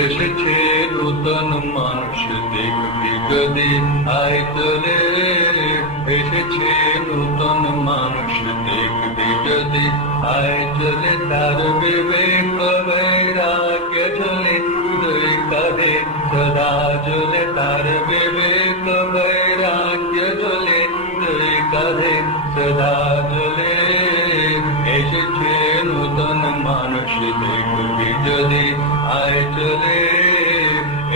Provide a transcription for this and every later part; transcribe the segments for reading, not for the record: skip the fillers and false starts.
এসেছে নূতন মানুষ দেখবি যদি আয় চলে, এসেছে নূতন মানুষ দেখবি যদি আয় চলে, তার বিবেক বৈরাগ্য ঝোলে দুই কাঁধে সদা ঝোলে, তার বিবেক বৈরাগ্য ঝোলে দুই কাঁধে সদা ঝোলে। এসেছে নূতন মানুষ দেখবি যদি আয় চলে,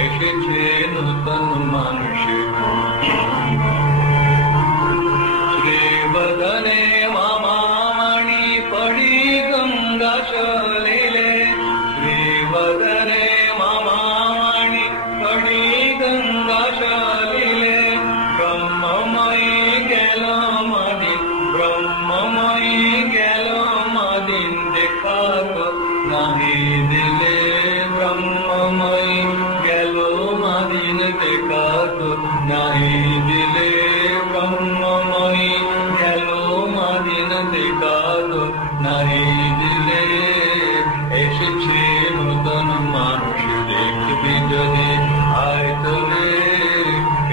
এসেছে নূতন মানুষ। শ্রীবদনে মামামণি পড়ি গঙ্গা চলিলে, শ্রীবদনে মামামণি পড়ি গঙ্গা চলিলে, ব্রহ্মময়ী গেল মদিন, ব্রহ্মময়ী গেল মদিন দেখা তো নাহি দিলে, ব্রহ্মময়ী গেল মদিন দেখা তো নাহি দিলে, ব্রহ্মময়ী গেল মদিন দেখা তো নাহি দিলে। এসেছে নূতন মানুষ দেখবি যদি আয় চলে,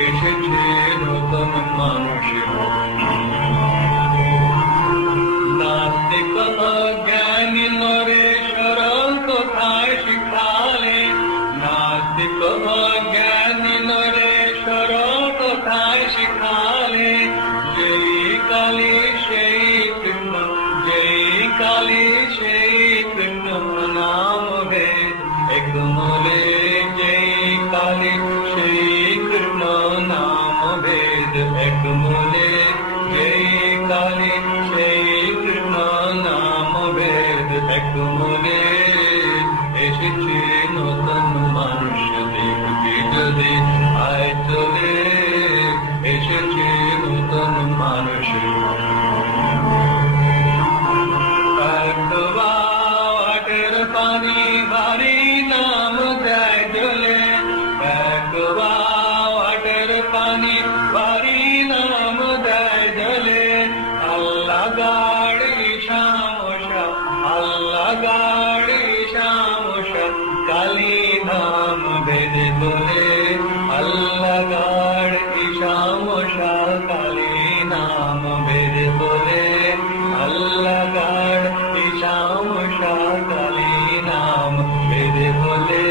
এসেছে নূতন মানুষ। নাস্তিক অজ্ঞানী নরেশ্বর কোথায় শিখালে, নাস্তিক অজ্ঞানী নরেশ্বর কোথায় শিখালে, যেই কালী সেই কৃষ্ণ, যেই কালী সেই কৃষ্ণ নাম ভেদ এক মূলে, যেই কালী সেই কৃষ্ণ নাম ভেদ এক মূলে, যেই কালী সেই কৃষ্ণ নাম ভেদ এক মূলে। এসেছে নূতন মানুষ দেখবি যদি আয় চলে, এসেছে নূতন মানুষ। একবারের পানি ভারী নাম দেয় জলে, একবারের পানি ভারী নাম দেয় জলে, আল্লাহ গাড়ি শামশা, আল্লাহ গাড়ি শামশা কালী নাম বেদে তোলে, আল্লাহ গাড়ি শামশা কালী নাম বেদে তোলে, আল্লাহ গাড়ি শামশা কালী নাম বেদে বলে।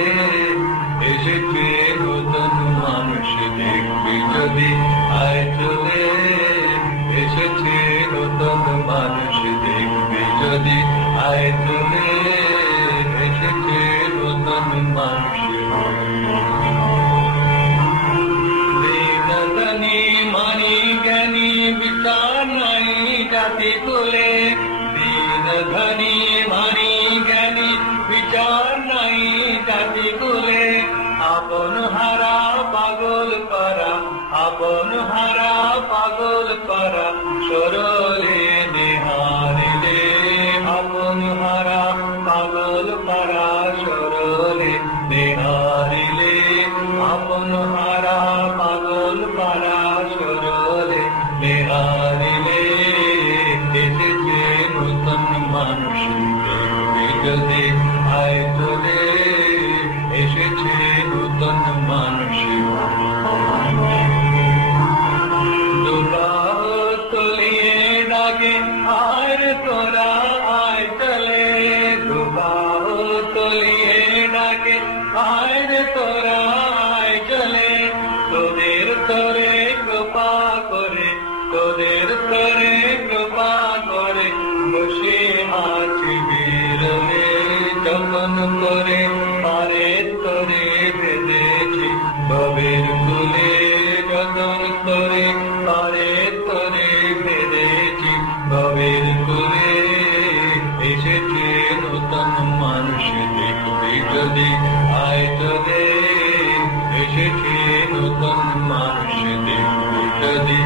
এসেছে নূতন মানুষ দেখবি যদি আয় চলে, এসেছে নূতন মানুষ দেখবি যদি আয় চলে, এসেছে নূতন মানুষ। দীনধনী মানি জ্ঞানী বিচার নাই জাতি কুলে, দীনধনী মানি জ্ঞানী বিচার নাই জাতি কুলে, আপন হারা পাগল করা, আপন হারা পাগল করা সরলে নিহারিলে, আপন হারা পাগল করা সরলে নিহারিলে, আপন হারা পাগল করা সরলে নিহারিলে। এসেছে নূতন মানুষ দেখবি যদি আয় চলে, এসেছে নূতন মানুষ। দুবাহ তলিয়ে ডাকে আয় তোরা আয় চলে, দুবাহ তলিয়ে ডাকে আয় তোরা আয় চলে, তোদের তরে কৃপা করে, তোদের তরে কৃপা করে বসে আছি বিরলে, যখন করে পারে তোরে বেঁধেছি ভবের কুলে, যখন করে পারে তোরে বেঁধেছি ভবের কুলে। এসেছে নূতন মানুষ দেখবি যদি আয় চলে, এসেছে নূতন মানুষ দেখবি যদি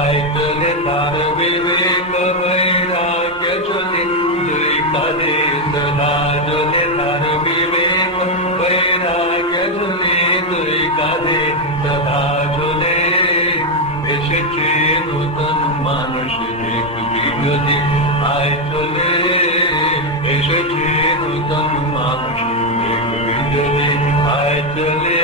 আয় চলে, তার বিবেক বৈরাগ্য ঝোলে দুই কাঁধে সদা ঝোলে, তার বিবেক বৈরাগ্য ঝোলে দুই কাঁধে সদা ঝোলে। এসেছে নূতন মানুষ দেখবি যদি আয় চলে, এসেছে নূতন মানুষ দেখবি যদি চলে